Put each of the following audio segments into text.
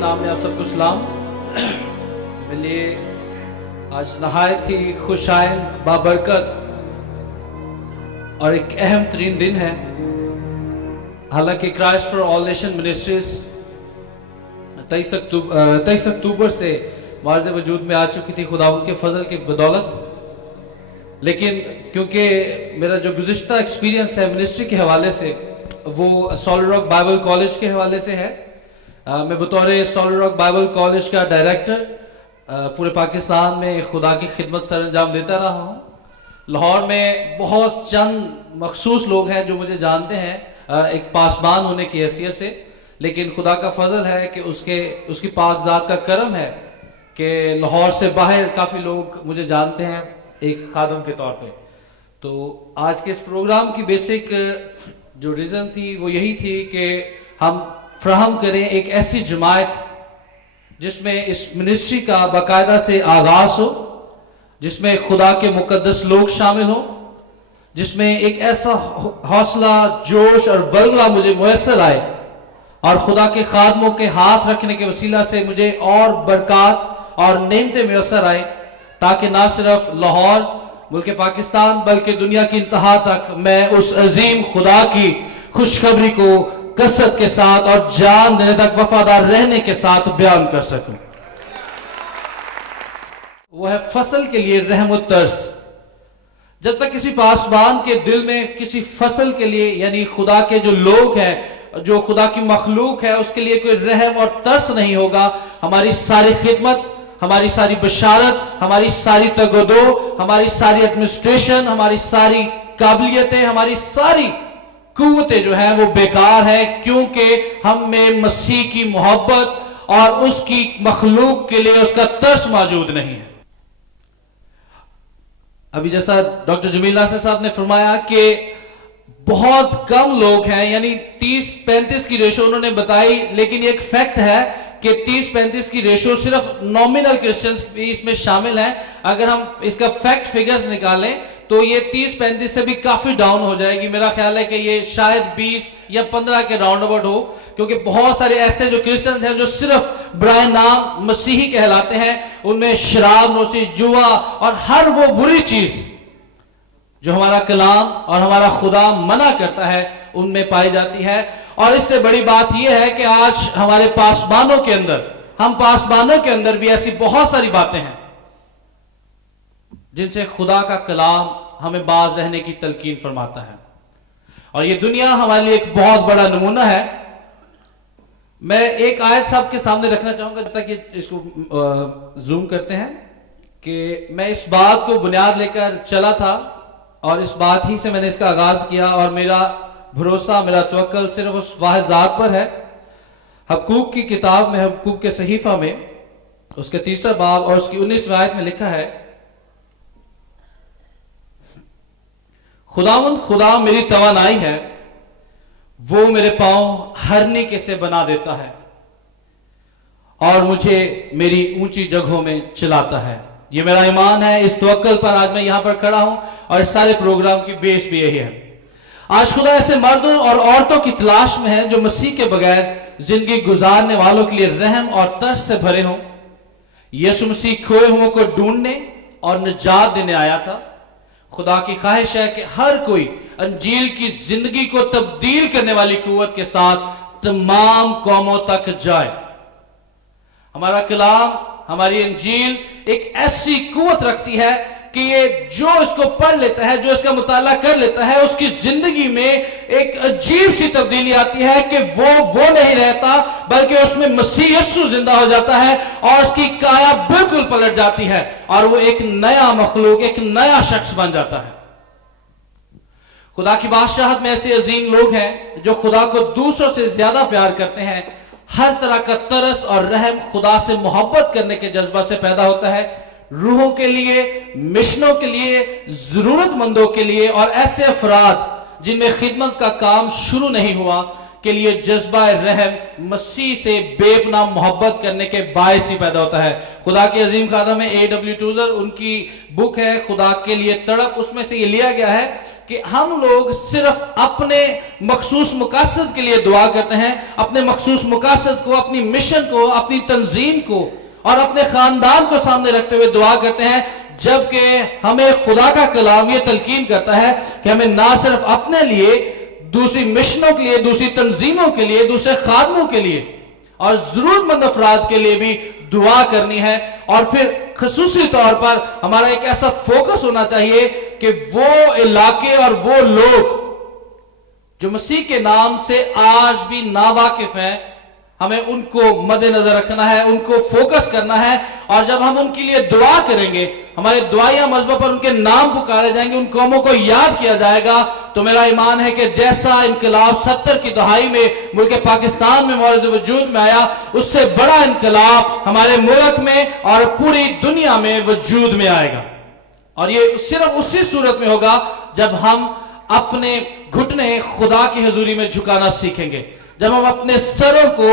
नाम में आप सबको सलाम। मेरे लिए आज नहायत ही खुशाइन बाबरकत और एक अहम तरीन दिन है। हालांकि Christ for all nation ministries 23 अक्टूबर से मार्ज़ वजूद में आ चुकी थी खुदा उनके फजल की बदौलत, लेकिन क्योंकि मेरा जो गुज़िश्ता एक्सपीरियंस है मिनिस्ट्री के हवाले से वो सॉलिड रॉक बाइबल कॉलेज के हवाले से है। मैं बतौर सॉलिड रॉक बाइबल कॉलेज का डायरेक्टर पूरे पाकिस्तान में खुदा की खिदमत सर अंजाम देता रहा हूँ। लाहौर में बहुत चंद मखसूस लोग हैं जो मुझे जानते हैं एक पासबान होने की हैसियत से, लेकिन खुदा का फजल है कि उसकी पाकज़ात का करम है कि लाहौर से बाहर काफ़ी लोग मुझे जानते हैं एक खादम के तौर पे। तो आज के इस प्रोग्राम की बेसिक जो रीज़न थी वो यही थी कि हम फ्राहम करें एक ऐसी जमात जिसमें इस मिनिस्ट्री का बाकायदा से आगाज़ हो, जिसमें खुदा के मुकद्दस लोग शामिल हों, जिसमें एक ऐसा हौसला, जोश और वल्गला मुझे मुयस्सर आए और खुदा के खादमों के हाथ रखने के वसीला से मुझे और बरकत और नेमतें मुयस्सर आए, ताकि ना सिर्फ लाहौर मुल्क पाकिस्तान बल्कि दुनिया की इंतहा तक मैं उस अजीम खुदा की खुशखबरी को कसरत के साथ और जान देने तक वफादार रहने के साथ बयान कर सकूं। वो है फसल के लिए रहम और तरस। जब तक किसी पासबान के दिल में किसी फसल के लिए यानी खुदा के जो लोग हैं, जो खुदा की मखलूक है, उसके लिए कोई रहम और तरस नहीं होगा, हमारी सारी खिदमत, हमारी सारी बशारत, हमारी सारी तगदो, हमारी सारी एडमिनिस्ट्रेशन, हमारी सारी काबिलियतें, हमारी सारी कुव्वतें जो है वो बेकार है, क्योंकि हम में मसीह की मोहब्बत और उसकी मखलूक के लिए उसका तरस मौजूद नहीं है। अभी जैसा डॉक्टर जमील नासिर साहब ने फरमाया कि बहुत कम लोग हैं, यानी 30-35 की रेशो उन्होंने बताई, लेकिन एक फैक्ट है कि 30-35 की रेशो सिर्फ नॉमिनल क्रिश्चियंस भी इसमें शामिल हैं। अगर हम इसका फैक्ट फिगर्स निकालें तो ये 30-35 से भी काफी डाउन हो जाएगी। मेरा ख्याल है कि ये शायद 20 या 15 के राउंड अबाउट हो, क्योंकि बहुत सारे ऐसे जो क्रिश्चियंस हैं जो सिर्फ बराए नाम मसीही कहलाते हैं, उनमें शराब नोशी, जुआ और हर वो बुरी चीज जो हमारा कलाम और हमारा खुदा मना करता है उनमें पाई जाती है। और इससे बड़ी बात यह है कि आज हमारे पासबानों के अंदर, हम पासबानों के अंदर भी ऐसी बहुत सारी बातें हैं जिनसे खुदा का कलाम हमें बाज रहने की तलकीन फरमाता है, और ये दुनिया हमारे लिए एक बहुत बड़ा नमूना है। मैं एक आयत साहब के सामने रखना चाहूंगा, जब तक इसको जूम करते हैं, कि मैं इस बात को बुनियाद लेकर चला था और इस बात ही से मैंने इसका आगाज किया, और मेरा भरोसा, मेरा तवक्कल सिर्फ उस वाहिद ज़ात पर है। हबकूक की किताब में, हबकूक के सहीफा में उसके 3 बाब और उसकी 19वीं आयत में लिखा है, खुदावंद खुदा मेरी तवानाई है, वो मेरे पांव हरनी के से बना देता है और मुझे मेरी ऊंची जगहों में चलाता है। ये मेरा ईमान है, इस तवक्कल पर आज मैं यहां पर खड़ा हूं, और इस सारे प्रोग्राम की बेस भी यही है। आज खुदा ऐसे मर्दों और औरतों की तलाश में है जो मसीह के बगैर जिंदगी गुजारने वालों के लिए रहम और तरस से भरे हों। यीशु मसीह खोए हुओं को ढूंढने और निजात देने आया था। खुदा की ख्वाहिश है कि हर कोई अंजील की जिंदगी को तब्दील करने वाली कुव्वत के साथ तमाम कौमों तक जाए। हमारा कलाम, हमारी अंजील एक ऐसी कुव्वत रखती है कि ये जो इसको पढ़ लेता है, जो इसका मुताला कर लेता है, उसकी जिंदगी में एक अजीब सी तब्दीली आती है कि वो नहीं रहता, बल्कि उसमें मसीह यीशु जिंदा हो जाता है और उसकी काया बिल्कुल पलट जाती है और वो एक नया मखलूक, एक नया शख्स बन जाता है। खुदा की बादशाहत में ऐसे अजीम लोग हैं जो खुदा को दूसरों से ज्यादा प्यार करते हैं। हर तरह का तरस और रहम खुदा से मोहब्बत करने के जज्बा से पैदा होता है, रूहों के लिए, मिशनों के लिए, जरूरतमंदों के लिए और ऐसे अफराद जिनमें खिदमत का काम शुरू नहीं हुआ के लिए जज्बा रहम मसीह से बेपनाह मोहब्बत करने के बायस ही पैदा होता है। खुदा के अजीम खादम है A.W. टूजर, उनकी बुक है खुदा के लिए तड़प, उसमें से ये लिया गया है کہ ہم لوگ صرف اپنے مخصوص مقاصد کے لیے دعا کرتے ہیں، اپنے مخصوص مقاصد کو، اپنی مشن کو، اپنی تنظیم کو اور اپنے خاندان کو سامنے رکھتے ہوئے دعا کرتے ہیں، جبکہ ہمیں خدا کا کلام یہ تلقین کرتا ہے کہ ہمیں نہ صرف اپنے لیے، دوسری مشنوں کے لیے، دوسری تنظیموں کے لیے، دوسرے خادموں کے لیے اور ضرورت مند افراد کے لیے بھی دعا کرنی ہے، اور پھر خصوصی طور پر ہمارا ایک ایسا فوکس ہونا چاہیے کہ وہ علاقے اور وہ لوگ جو مسیح کے نام سے آج بھی ناواقف ہیں، ہمیں ان کو مد نظر رکھنا ہے، ان کو فوکس کرنا ہے، اور جب ہم ان کے لیے دعا کریں گے، ہمارے دعائیہ مذبح پر ان کے نام پکارے جائیں گے، ان قوموں کو یاد کیا جائے گا، تو میرا ایمان ہے کہ جیسا انقلاب 70 کی دہائی میں ملک پاکستان میں معرض وجود میں آیا، اس سے بڑا انقلاب ہمارے ملک میں اور پوری دنیا میں وجود میں آئے گا، اور یہ صرف اسی صورت میں ہوگا جب ہم اپنے گھٹنے خدا کی حضوری میں جھکانا سیکھیں گے، جب ہم اپنے سروں کو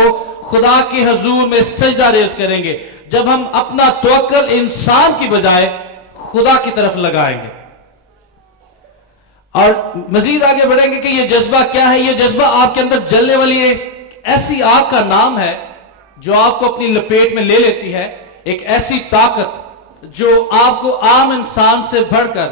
خدا کی حضور میں سجدہ ریز کریں گے، جب ہم اپنا توکل انسان کی بجائے خدا کی طرف لگائیں گے۔ اور مزید آگے بڑھیں گے کہ یہ جذبہ کیا ہے۔ یہ جذبہ آپ کے اندر جلنے والی ایک ایسی آگ کا نام ہے جو آپ کو اپنی لپیٹ میں لے لیتی ہے، ایک ایسی طاقت جو آپ کو عام انسان سے بڑھ کر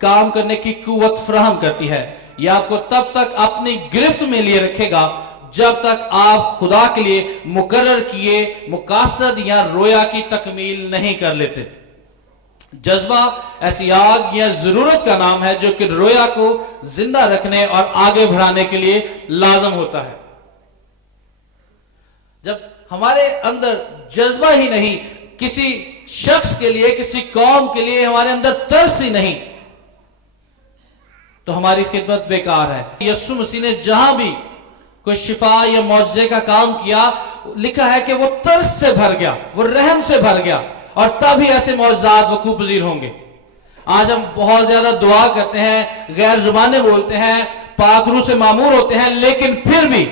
کام کرنے کی قوت فراہم کرتی ہے۔ یہ آپ کو تب تک اپنی گرفت میں لیے رکھے گا جب تک آپ خدا کے لیے مقرر کیے مقاصد یا رویا کی تکمیل نہیں کر لیتے۔ جذبہ ایسی آگ یا ضرورت کا نام ہے جو کہ رویا کو زندہ رکھنے اور آگے بڑھانے کے لیے لازم ہوتا ہے۔ جب ہمارے اندر جذبہ ہی نہیں، کسی شخص کے لیے، کسی قوم کے لیے ہمارے اندر ترس ہی نہیں، تو ہماری خدمت بیکار ہے۔ یسوع مسیح نے جہاں بھی کوئی شفا یا معجزے کا کام کیا، لکھا ہے کہ وہ ترس سے بھر گیا، وہ رحم سے بھر گیا، اور تب ہی ایسے معجزات وقوع پذیر ہوں گے۔ آج ہم بہت زیادہ دعا کرتے ہیں، غیر زبانیں بولتے ہیں، پاک روح سے معمور ہوتے ہیں، لیکن پھر بھی